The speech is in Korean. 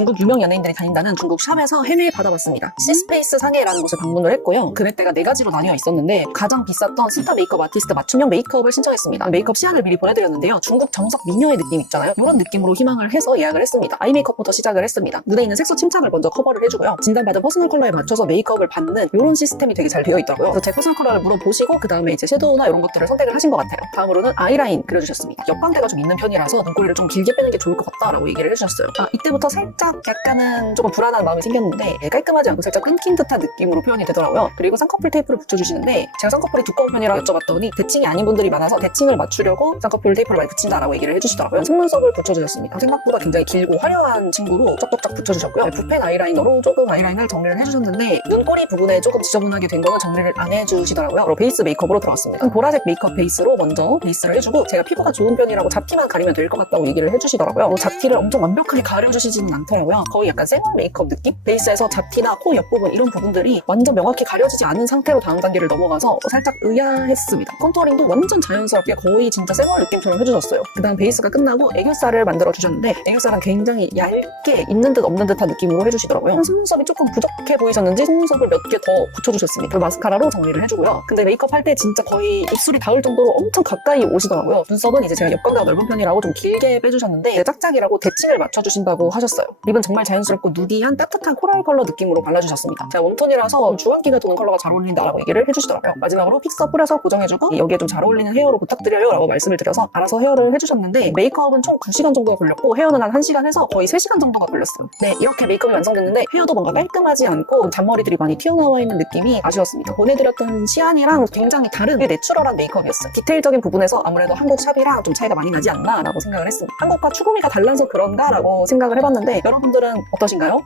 중국 유명 연예인들이 다닌다는 중국 샵에서 헤매 받아봤습니다. 시스페이스 상해라는 곳을 방문을 했고요. 금액대가 4가지로 나뉘어 있었는데 가장 비쌌던 스타 메이크업 아티스트 맞춤형 메이크업을 신청했습니다. 메이크업 시안을 미리 보내드렸는데요. 중국 정석 미녀의 느낌 있잖아요. 이런 느낌으로 희망을 해서 예약을 했습니다. 아이 메이크업부터 시작을 했습니다. 눈에 있는 색소 침착을 먼저 커버를 해주고요. 진단받은 퍼스널 컬러에 맞춰서 메이크업을 받는 이런 시스템이 되게 잘 되어 있더라고요. 그래서 제 퍼스널 컬러를 물어보시고 그 다음에 이제 섀도우나 이런 것들을 선택을 하신 것 같아요. 다음으로는 아이라인 그려주셨습니다. 옆광대가 좀 있는 편이라서 눈꼬리를 좀 길게 빼는 게 좋을 것 같다라고 얘기를 해주셨어요. 이때부터 살짝 약간은 조금 불안한 마음이 생겼는데 깔끔하지 않고 살짝 끊긴 듯한 느낌으로 표현이 되더라고요. 그리고 쌍꺼풀 테이프를 붙여주시는데 제가 쌍꺼풀이 두꺼운 편이라 여쭤봤더니 대칭이 아닌 분들이 많아서 대칭을 맞추려고 쌍꺼풀 테이프를 많이 붙인다라고 얘기를 해주시더라고요. 속눈썹을 붙여주셨습니다. 생각보다 굉장히 길고 화려한 친구로 쩍쩍쩍 붙여주셨고요. 붓펜 아이라이너로 조금 아이라인을 정리를 해주셨는데 눈꼬리 부분에 조금 지저분하게 된 거는 정리를 안 해주시더라고요. 그리고 베이스 메이크업으로 들어왔습니다. 보라색 메이크업 베이스로 먼저 베이스를 해주고 제가 피부가 좋은 편이라고 잡티만 가리면 될 것 같다고 얘기를 해주시더라고요. 잡티를 엄청 완벽하게 가려주시지는 않더라고요. 거의 약간 생얼 메이크업 느낌? 베이스에서 잡티나 코 옆부분 이런 부분들이 완전 명확히 가려지지 않은 상태로 다음 단계를 넘어가서 살짝 의아했습니다. 컨투어링도 완전 자연스럽게 거의 진짜 생얼 느낌처럼 해주셨어요. 그 다음 베이스가 끝나고 애교살을 만들어 주셨는데 애교살은 굉장히 얇게 있는 듯 없는 듯한 느낌으로 해주시더라고요. 속눈썹이 조금 부족해 보이셨는지 속눈썹을 몇 개 더 붙여주셨습니다. 그리고 마스카라로 정리를 해주고요. 근데 메이크업 할 때 진짜 거의 입술이 닿을 정도로 엄청 가까이 오시더라고요. 눈썹은 이제 제가 옆광대가 넓은 편이라고 좀 길게 빼주셨는데 짝짝이라고 대칭을 맞춰주신다고 하셨어요. 립은 정말 자연스럽고 누디한 따뜻한 코랄 컬러 느낌으로 발라주셨습니다. 제가 웜톤이라서 주황기가 도는 컬러가 잘 어울린다라고 얘기를 해주시더라고요. 마지막으로 픽서 뿌려서 고정해주고 여기에 좀 잘 어울리는 헤어로 부탁드려요 라고 말씀을 드려서 알아서 헤어를 해주셨는데 메이크업은 총 2시간 정도가 걸렸고 헤어는 한 1시간 해서 거의 3시간 정도가 걸렸어요. 네, 이렇게 메이크업이 완성됐는데 헤어도 뭔가 깔끔하지 않고 잔머리들이 많이 튀어나와 있는 느낌이 아쉬웠습니다. 보내드렸던 시안이랑 굉장히 다른 내추럴한 메이크업이었어요. 디테일적인 부분에서 아무래도 한국 샵이랑 좀 차이가 많이 나지 않나 라고 생각을 했습니다. 한국과 추구미가 달라서 그런가 라고 생각을 해봤는데 여러분들은 어떠신가요?